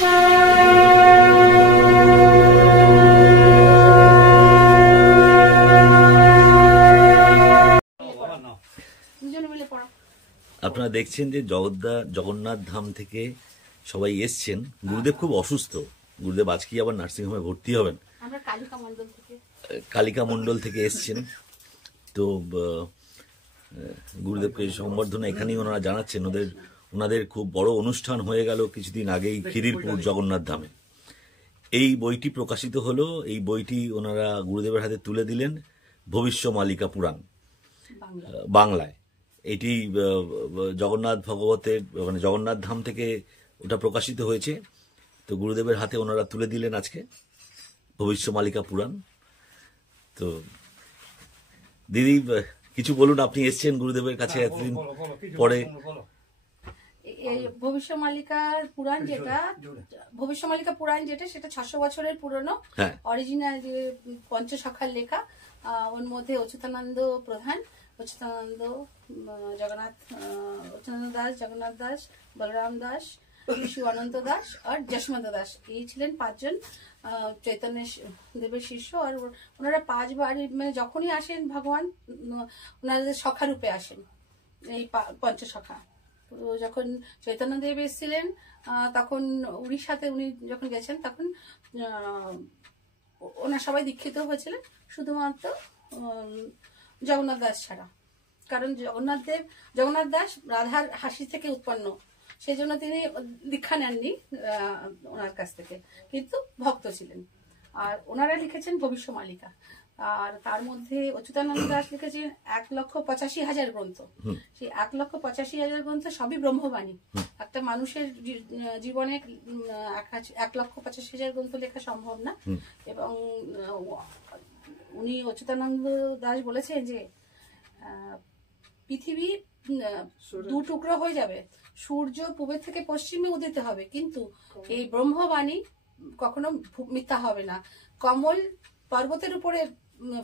আপনারা দেখছেন যে জগন্নাথ ধাম থেকে সবাই এসছেন। গুরুদেব খুব অসুস্থ। গুরুদেব আজকে আবার নার্সিংহোমে ভর্তি হবেন। কালিকা মণ্ডল থেকে এসছেন। তো গুরুদেবকে সম্বর্ধনা এখানেই ওনারা জানাচ্ছেন। ওনাদের খুব বড় অনুষ্ঠান হয়ে গেল কিছুদিন আগেই খিদিরপুর জগন্নাথ ধামে। এই বইটি প্রকাশিত হলো। এই বইটি ওনারা গুরুদেবের হাতে তুলে দিলেন, ভবিষ্যমালিকা পুরাণ বাংলায়। এটি জগন্নাথ ভগবতের মানে জগন্নাথ ধাম থেকে ওটা প্রকাশিত হয়েছে। তো গুরুদেবের হাতে ওনারা তুলে দিলেন আজকে ভবিষ্যমালিকা পুরাণ। তো দিদি কিছু বলুন, আপনি এসছেন গুরুদেবের কাছে এতদিন পরে। ভবিষ্যমালিকা পুরাণ যেটা সেটা 600 বছরের পুরনো অরিজিনাল যে পঞ্চসখার লেখা। ওর মধ্যে অচ্যুতানন্দ প্রধান, অচ্যুতানন্দ দাস, জগন্নাথ দাস, বলরাম দাস, শিশু অনন্ত দাস আর যশবন্ত দাস, এই ছিলেন 5 জন চৈতন্য দেবের শিষ্য। আর ওনারা 5 বার মানে যখনই আসেন ভগবান ওনাদের সখা রূপে আসেন, এই পঞ্চসখা। তো যখন চৈতন্য দেব এসেছিলেন তখন উড়িষ্যাতে উনি যখন গেছেন তখন ওনার সবাই দীক্ষিত হয়েছিলেন, শুধুমাত্র জগন্নাথ দাস ছাড়া। কারণ জগন্নাথ দাস রাধার হাসি থেকে উৎপন্ন, সেই জন্য তিনি দীক্ষা নেননি ওনার কাছ থেকে, কিন্তু ভক্ত ছিলেন। আর ওনারা লিখেছেন ভবিষ্যমালিকা। আর তার মধ্যে অচ্যুতানন্দ দাস লিখেছেন 1,85,000 গ্রন্থ। সেই 1,85,000 গ্রন্থ সবই ব্রহ্মবাণী। একটা মানুষের জীবনে 1,85,000 গ্রন্থ লেখা সম্ভব না। এবং উনি অচ্যুতানন্দ দাস বলেছেন যে পৃথিবী 2 টুকরো হয়ে যাবে, সূর্য পূবের থেকে পশ্চিমে উদিত হবে, কিন্তু এই ব্রহ্মবাণী কখনো মিথ্যা হবে না। কমল পর্বতের উপরে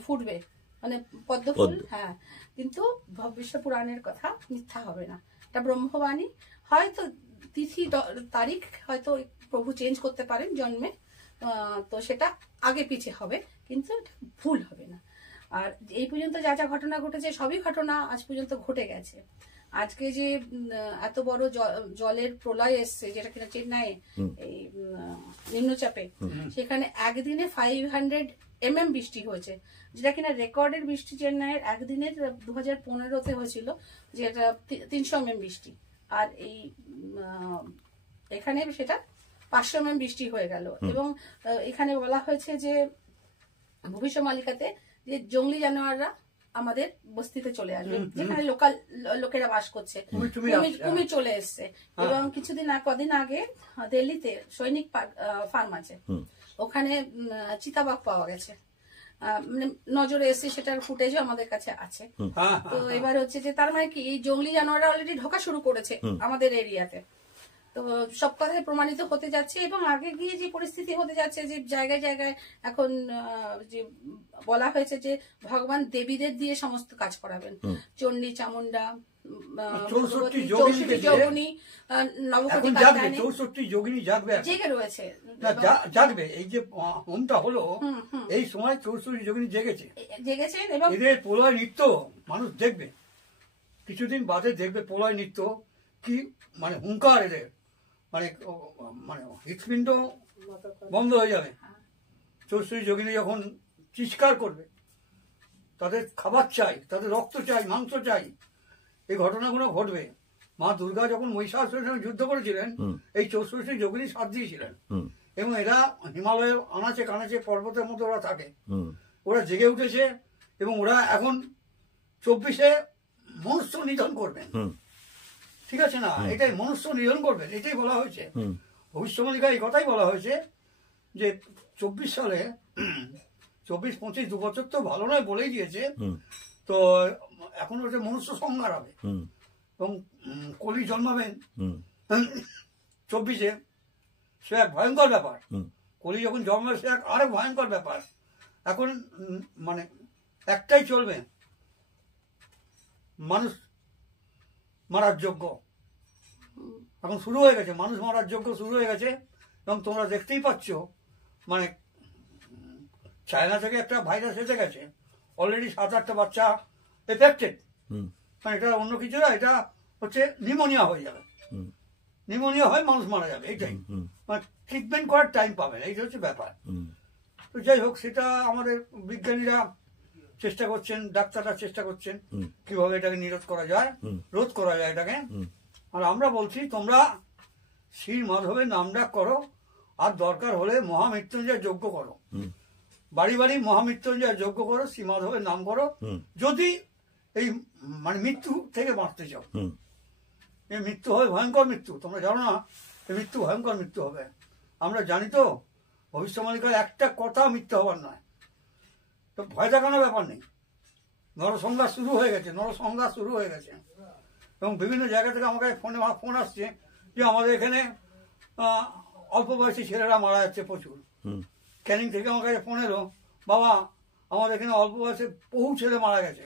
ফুটবে, মানে পদ্ম ফুল, হ্যাঁ, কিন্তু ভবিষ্য পুরাণের কথা মিথ্যা হবে না। এটা ব্রহ্মবাণী। হয়তো তিথি তারিখ হয়তো প্রভু চেঞ্জ করতে পারেন জন্মে, তো সেটা আগে পিছে হবে, কিন্তু ভুল হবে না। আর এই পর্যন্ত যা যা ঘটনা ঘটেছে সবই ঘটনা আজ পর্যন্ত ঘটে গেছে। আজকে যে এত বড় জলের প্রলয় এসছে, যেটা কিনা চেন্নাই এই নিম্নচাপে, সেখানে একদিনে 500 mm বৃষ্টি হয়েছে, যেটা কিনা রেকর্ডের বৃষ্টি চেন্নাইয়ের একদিনের 2015-তে হয়েছিল, যেটা 300 mm বৃষ্টি। আর এই এখানে সেটা 500 mm বৃষ্টি হয়ে গেল। এবং এখানে বলা হয়েছে যে ভবিষ্যমালিকাতে যে জঙ্গলি জানোয়াররা আমাদের বস্তিতে চলে আসবে, যেখানে লোকাল লোকেরা বাস করছে, কুমির চলে এসছে। এবং কদিন আগে দিল্লিতে সৈনিক ফার্ম আছে, ওখানে চিতাবাঘ পাওয়া গেছে, মানে নজরে এসে, সেটার ফুটেজও আমাদের কাছে আছে। তো এবার হচ্ছে যে তার মানে কি এই জঙ্গলি জানোয়াররা অলরেডি ঢোকা শুরু করেছে আমাদের এরিয়াতে। তো সব কথাই প্রমাণিত হতে যাচ্ছে। এবং আগে গিয়ে যে পরিস্থিতি হতে যাচ্ছে, যে জায়গায় জায়গায় এখন যে বলা হয়েছে যে ভগবান দেবীদের দিয়ে সমস্ত কাজ করাবেন, চণ্ডী, চামুন্ডা, 64 যোগিনী, নবকোটি কাত্যায়নী, 64 যোগিনী জেগে রয়েছে, জাগবে। এই যে হোমটা হলো, এই সময় 64 যোগিনী জেগেছেন এবং এদের প্রলয় নৃত্য মানুষ দেখবে, কিছুদিন বাদে দেখবে প্রলয় নৃত্য কি, মানে হুঙ্কার এদের, মানে হৃৎপিণ্ড বন্ধ হয়ে যাবে। 64 যোগিনী যখন চিৎকার করবে, তাদের খাবার চাই, তাদের রক্ত চাই, মাংস চাই, এই ঘটনাগুলো ঘটবে। মা দুর্গা যখন মহিষাসুরের সঙ্গে যুদ্ধ করেছিলেন, এই 64 যোগিনী সাথ দিয়েছিলেন। এবং এরা হিমালয়ের আনাচে কানাচে পর্বতের মতো ওরা থাকে, ওরা জেগে উঠেছে। এবং ওরা এখন 24-এ মনুষ্য নিধন করবেন, ঠিক আছে না? এটাই মনুষ্য নিধন করবেন, এটাই বলা হয়েছে ভবিষ্যমালিকা। এই কথাই বলা হয়েছে যে 24 সালে 24-25 2 বছর তো ভালো নয় বলেই দিয়েছে। তো এখন হচ্ছে মনুষ্য সংহার হবে এবং কলি জন্মাবেন 24-এ। সে এক ভয়ঙ্কর ব্যাপার। কলি যখন জন্মাবে সে এক আরেক ভয়ঙ্কর ব্যাপার। এখন মানে একটাই চলবে, মানুষ মারার যোগ্য এখন শুরু হয়ে গেছে, মানুষ মারার যোগ্য শুরু হয়ে গেছে। এবং তোমরা দেখতেই পাচ্ছ মানে চায়না থেকে একটা ভাইরাস এসে গেছে, অলরেডি 7-8টা বাচ্চা এফেক্টেড। মানে এটা অন্য কিছু না, এটা হচ্ছে নিউমোনিয়া হয়ে যাবে, নিউমোনিয়া হয় মানুষ মারা যাবে, এইটাই। মানে ট্রিটমেন্ট করার টাইম পাবে না, এইটা হচ্ছে ব্যাপার। তো যাই হোক, সেটা আমাদের বিজ্ঞানীরা চেষ্টা করছেন, ডাক্তাররা চেষ্টা করছেন কিভাবে এটাকে নিরোধ করা যায়, রোধ করা যায় এটাকে। আর আমরা বলছি তোমরা শ্রী মাধবের নাম ডাক করো, আর দরকার হলে মহামৃত্যুঞ্জয় যজ্ঞ করো, বাড়ি বাড়ি মহামৃত্যুঞ্জয় যজ্ঞ করো, শ্রী মাধবের নাম করো, যদি এই মানে মৃত্যু থেকে বাঁচতে চাও। এই মৃত্যু হবে ভয়ঙ্কর মৃত্যু, তোমরা জানো না এই মৃত্যু ভয়ঙ্কর মৃত্যু হবে। আমরা জানি তো ভবিষ্যৎবাণীকার একটা কথা মিথ্যে হবার নয়, তো ভয় দেখানোর ব্যাপার নেই। নরসংঘাত শুরু হয়ে গেছে, নরসংঘাত শুরু হয়ে গেছে, এবং বিভিন্ন জায়গা থেকে আমাকে ফোন আসছে যে আমাদের এখানে অল্প বয়সী ছেলেরা মারা যাচ্ছে প্রচুর। ক্যানিং থেকে আমার কাছে ফোন এলো, বাবা আমাদের এখানে অল্প বয়সে বহু ছেলে মারা গেছে।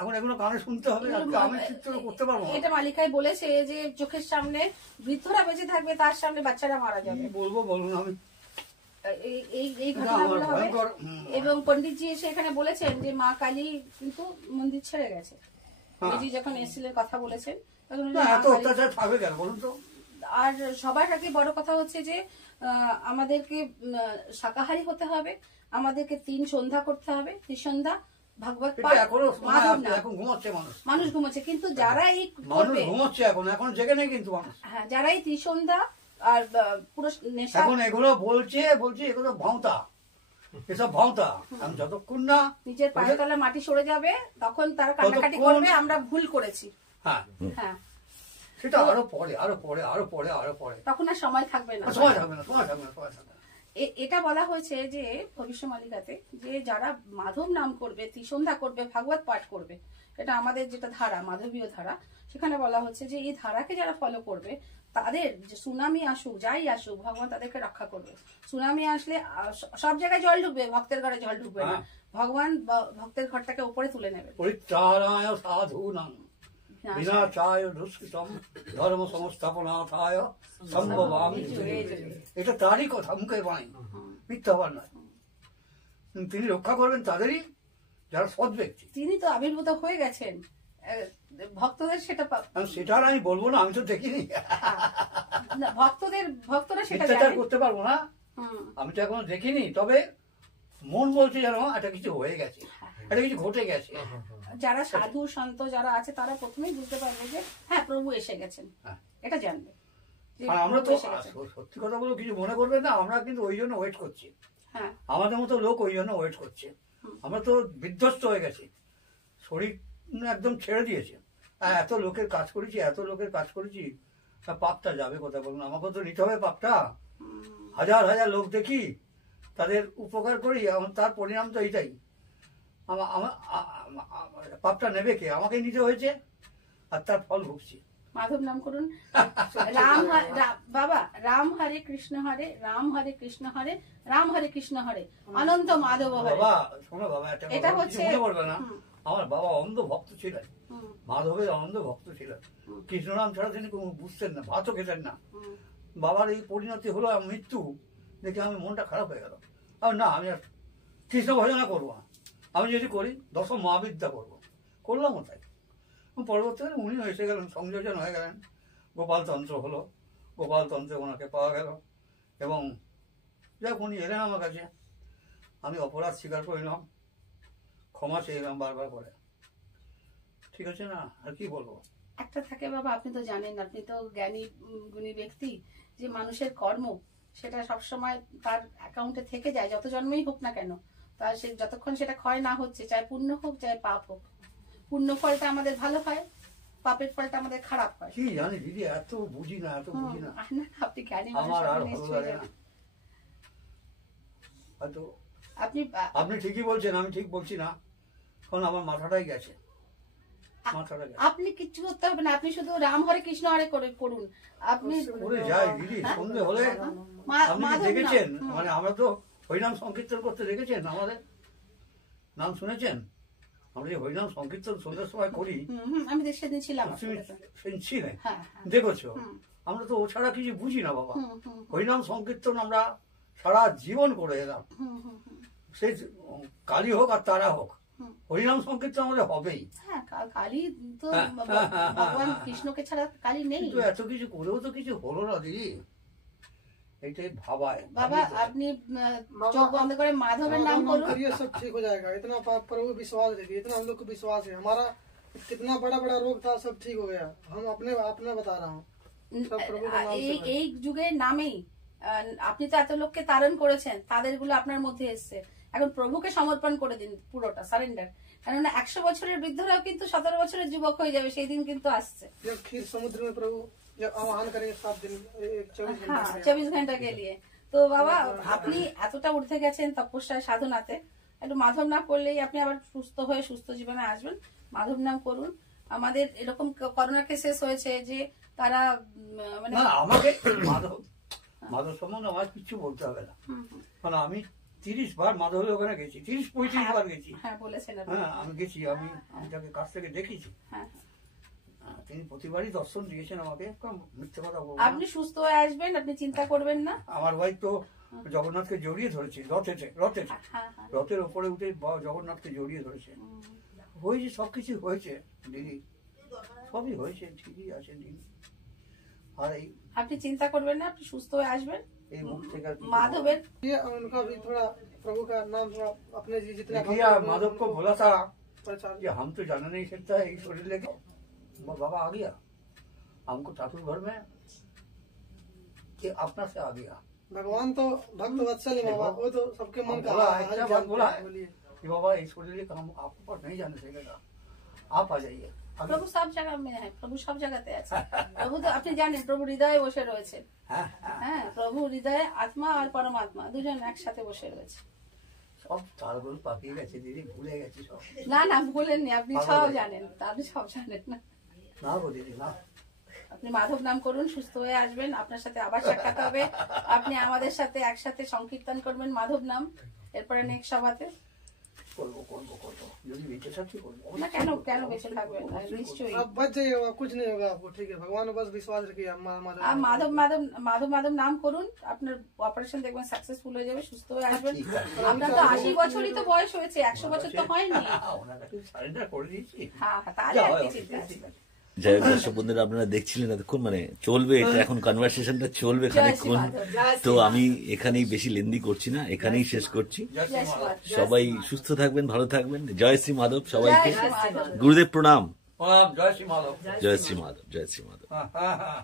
এখন এগুলো কানে শুনতে হবে, আমি চিত্র করতে পারবো না। এটা মালিকাই বলেছে যে চোখের সামনে বৃদ্ধরা বেঁচে থাকবে, তার সামনে বাচ্চারা মারা যাবে। বলবো বলুন, আমি এই ঘটনাগুলো হবে। এবং পণ্ডিতজি এসে এখানে বলেছেন যে মা কালী কিন্তু মন্দির ছেড়ে গেছে। যখন এসেছিলেন কথা বলেছেন, এত অত্যাচার থাকবে কেন বলুন তো। আর সবার আগে বড় কথা হচ্ছে যে আমাদেরকে শাকাহারী হতে হবে, আমাদেরকে 3 সন্ধ্যা করতে হবে, ত্রিসন্ধ্যা ভাগবত পাঠ। মানুষ ঘুমাচ্ছে, কিন্তু যারা এই ঘুমাচ্ছে এখন জেগে নেই কিন্তু মানুষ। হ্যাঁ, যারা এই ত্রিসন্ধ্যা আর পুরো এখন এগুলো বলছে এগুলো ভাঁওতা, এসব ভাঁওতা। আমি যতক্ষণ না নিজের পায়ের তলা মাটি সরে যাবে তখন তারা কান্নাকাটি করবে আমরা ভুল করেছি। হ্যাঁ হ্যাঁ, সেটা আরো পরে তখন আর সময় থাকবে না। এটা বলা হয়েছে যে ভবিষ্যৎবাণীতে যে যারা মাধব নাম করবে, ত্রিসন্ধ্যা করবে, ভাগবত পাঠ করবে, এটা আমাদের যেটা ধারা, মাধবীয় ধারা, সেখানে বলা হচ্ছে যে এই ধারাকে যারা ফলো করবে তাদের যে সুনামি আসুক যাই আসুক ভগবান তাদেরকে রক্ষা করবে। সুনামি আসলে সব জায়গায় জল ঢুকবে, ভক্তের ঘরে জল ঢুকবে না, ভগবান ভক্তের ঘরটাকে উপরে তুলে নেবে। পরিত্রাণায় সাধূনাং বিনাশায় দুষ্কৃতম ধর্ম সংস্থাপনাথায় সম্ভবামি যুগে যুগে। এটা তারই কথা, মুখে বাণী, মিথ্যা হবার নয়। তিনি রক্ষা করবেন তাদেরই যারা সৎ ব্যক্তি। তিনি তো আবির্ভূত হয়ে গেছেন, ভক্তদের সেটা আর আমি বলবো না, আমি তো দেখিনি। ভক্তরা সেটা করতে পারবো না, আমি তো এখনো দেখিনি। তবে মন বলছে যেন একটা কিছু হয়ে গেছে, একটা কিছু ঘটে গেছে। যারা সাধু সন্ত যারা আছে তারা প্রথমেই বুঝতে পারবে যে হ্যাঁ প্রভু এসে গেছেন, এটা জানবে। আর আমরা তো সত্যি কথা বলে কিছু মনে করবেন না, আমরা কিন্তু ওই জন্য ওয়েট করছি। আমাদের মতো লোক ওই জন্য ওয়েট করছে। আমরা তো বিধ্বস্ত হয়ে গেছি, শরীর একদম ছেড়ে দিয়েছে। এত লোকের কাজ করেছি, পাপটা যাবে কোথায় বলুন? আমাকে তো নিতে হবে পাপটা। হাজার হাজার লোক দেখি, তাদের উপকার করি, তার পরিণাম তো এইটাই। পাপটা নেবে কে? আমাকে নিতে হয়েছে, আর তার ফল ভুগছি। মাধব নাম করুন, বাবা রাম হরে কৃষ্ণ হরে, রাম হরে কৃষ্ণ হরে, রাম হরে কৃষ্ণ হরে, অনন্ত মাধব হরে। বাবা শোনো বাবা, এটা হচ্ছে বলবে না, আমার বাবা অন্ধ ভক্ত ছিলেন, মাধবের অন্ধ ভক্ত ছিলেন। কৃষ্ণ নাম ছাড়া তিনি বুঝতেন না, ভাতও খেতেন না। বাবার এই পরিণতি হলো মৃত্যু দেখে আমি মনটা খারাপ হয়ে গেল। আর না, আমি আর কৃষ্ণ ভজনা করবো না। আমি যদি করি দশম মহাবিদ্যা করলাম ওটাই। পরবর্তীকালে উনিও এসে গেলেন, সংযোজন হয়ে গেলেন, গোপালতন্ত্র হলো, গোপালতন্ত্রে ওনাকে পাওয়া গেল। এবং যাক উনি এলেন আমার কাছে, আমি অপরাধ স্বীকার করিলাম, ক্ষমা চেয়েলাম বারবার করে। ঠিক আছে না, আর কি বলবো। একটা থাকে বাবা, আপনি তো জানেন, আপনি তো জ্ঞানী গুণী ব্যক্তি, যে মানুষের কর্ম সেটা সবসময় তার অ্যাকাউন্টে থেকে যায়, যত জন্মই হোক না কেন, তার সে যতক্ষণ সেটা ক্ষয় না হচ্ছে, চাই পুণ্য হোক চাই পাপ হোক, পুণ্য ফলটা আমাদের ভালো হয়, পাপের ফলটা আমাদের খারাপ হয়। কি জানি দিদি, এত বুঝি না। আপনি জ্ঞানী আপনি ঠিকই বলছেন, আমি ঠিক বলছি না, কারণ আমার মাথাটাই গেছে। আপনি কিচ্ছু করতে হবে না, আপনি শুধু রাম হরে কৃষ্ণ হরে করুন। আপনি যাই দিদি, সন্ধে হলে আপনি দেখেছেন, মানে আমরা তো হরিনাম সংকীর্তন করতে দেখেছেন, আমাদের নাম শুনেছেন? আমরা যে হরিনাম সংকীর্তন সন্ধ্যার সময় করি, আমি সেদিন ছিলাম, ছিলেন দেখেছো? আমরা তো ও ছাড়া কিছু বুঝি না বাবা। হরিনাম সংকীর্তন আমরা সারা জীবন করে এলাম, সে কালী হোক আর তারা হোক, হরিনাম সংকীর্তন আমাদের হবেই। হ্যাঁ, কালী তো ভগবান কৃষ্ণকে ছাড়া কালী নেই। কিন্তু এত কিছু করেও তো কিছু হলো না দিদি, এইটাই ভাবায়। बाबा আপনি চোখ বন্ধ করে মাধবের নাম করুন, ये सब ठीक हो जाएगा। इतना प्रभु विश्वास देखिए, इतना हम लोग को विश्वास है। हमारा कितना बड़ा बड़ा रोग था, सब ठीक हो गया। हम अपने बता रहा हूँ, सब प्रभु का नाम से। এই যুগের নামেই আপনি তো এত লোককে তারণ করেছেন, তাদের গুলো আপনার মধ্যে এসছে। এখন প্রভুকে সমর্পণ করে দিন, পুরোটা সারেন্ডার। কেননা 100 বছরের বৃদ্ধরাও কিন্তু 17 বছরের যুবক হয়ে যাবে, সেই দিন কিন্তু আসছে। जब खीर समुद्र में प्रभु जब आह्वान करेंगे 7 दिन 24 ঘন্টা কে লিয়ে। তো বাবা আপনি এতটা উঠে গেছেন তপস্যায়, সাধনাতে, একটু মাধব নাম করলেই আপনি আবার সুস্থ হয়ে সুস্থ জীবনে আসবেন। মাধব নাম করুন। আমাদের এরকম করোনা কেসেস হয়েছে যে তারা মানে না, আমাকে মাধব সম্বন্ধে আমার কিছু বলতে হবে না, কারণ আমি 30 বার মাধবের ওখানে গেছি, 30-35 বার গেছি। হ্যাঁ বলেছেন আপনি। হ্যাঁ আমি গেছি, আমি তাকে কাছ থেকে দেখেছি। হ্যাঁ, তিনি প্রতিবারই দর্শন দিয়েছেন আমাকে, মিথ্যে কথা বলবো আপনি সুস্থ হয়ে আসবেন, আপনি চিন্তা করবেন না। আমার ভাই তো জগন্নাথকে জড়িয়ে ধরেছে রথে, হ্যাঁ, রথের ওপরে উঠে জগন্নাথকে জড়িয়ে ধরেছে। হয়েছে, সবকিছু হয়েছে দিদি, সবই হয়েছে, ঠিকই আছে দিদি। আর এই আপনি চিন্তা করবেন না, আপনি সুস্থ হয়ে আসবেন। এই মুখ থেকে আর কিছু माधवेर ये उनका भी थोड़ा प्रभु का नाम थोड़ा अपने जी जितना देखिए, माधव को बोला था प्रचार कि हम तो जाना नहीं सकता है, इस शरीर लेके बाबा आ गया हमको ठाकुर घर में, कि अपना से आ गया। भगवान तो भक्त वत्सल है बाबा, वो तो सबके मन का बोला है, हाल क्या बात जानते बोला हैं, है बोलिए। कि बाबा इस शरीर लेके हम आपको पर नहीं जाने सकेगा, आप आ जाइए। প্রভু সব জায়গা में है, প্রভু সব জায়গাতে আছে। প্রভু তো আপনি জানেন প্রভু হৃদয়ে বসে রয়েছে। হ্যাঁ, হ্যাঁ, হ্যাঁ, প্রভু হৃদয়ে আত্মা আর পরমাত্মা দুজন একসাথে বসে রয়েছে। সব তালগুলো পাকিয়ে গেছে দিদি, ভুলে গেছি সব। না না ভুলেননি, আপনি সব জানেন, আপনি সব জানেন না। না গো দিদি না, আপনি মাধব নাম করুন, সুস্থ হয়ে আসবেন, আপনার সাথে আবার সাক্ষাৎ হবে। আপনি আমাদের সাথে একসাথে সংকীর্তন করবেন মাধব নাম, এরপরে নেক্সট সভাতে। করবো যদি বেঁচে থাকি করবো। না কেন কেন বেঁচে থাকবেন না, নিশ্চয়ই। आप बच जाइएगा, कुछ नहीं होगा आपको, ठीक है। भगवान को बस विश्वास रखिए। আর মাধব নাম করুন, আপনার অপারেশন দেখবেন সাকসেসফুল হয়ে যাবে, সুস্থ হয়ে আসবেন। আপনার তো 80 বছরই তো বয়স হয়েছে, 100 বছর তো হয়নি। ওনার কাছে সারেন্ডার করে দিয়েছি। হ্যাঁ, তাহলে আর কি চিন্তা আছে। যাই হোক দর্শক বন্ধুরা, আপনারা দেখছিলেন এতক্ষণ, মানে চলবে এটা, এখন কনভারসেশনটা চলবে খানিকক্ষণ। তো আমি এখানেই বেশি লেন্দি করছি না, এখানেই শেষ করছি। সবাই সুস্থ থাকবেন, ভালো থাকবেন। জয় শ্রী মাধব সবাইকে, গুরুদেব প্রণাম। জয় শ্রী মাধব। জয় শ্রী মাধব, জয় শ্রী মাধব। হ্যাঁ, হ্যাঁ, হ্যাঁ।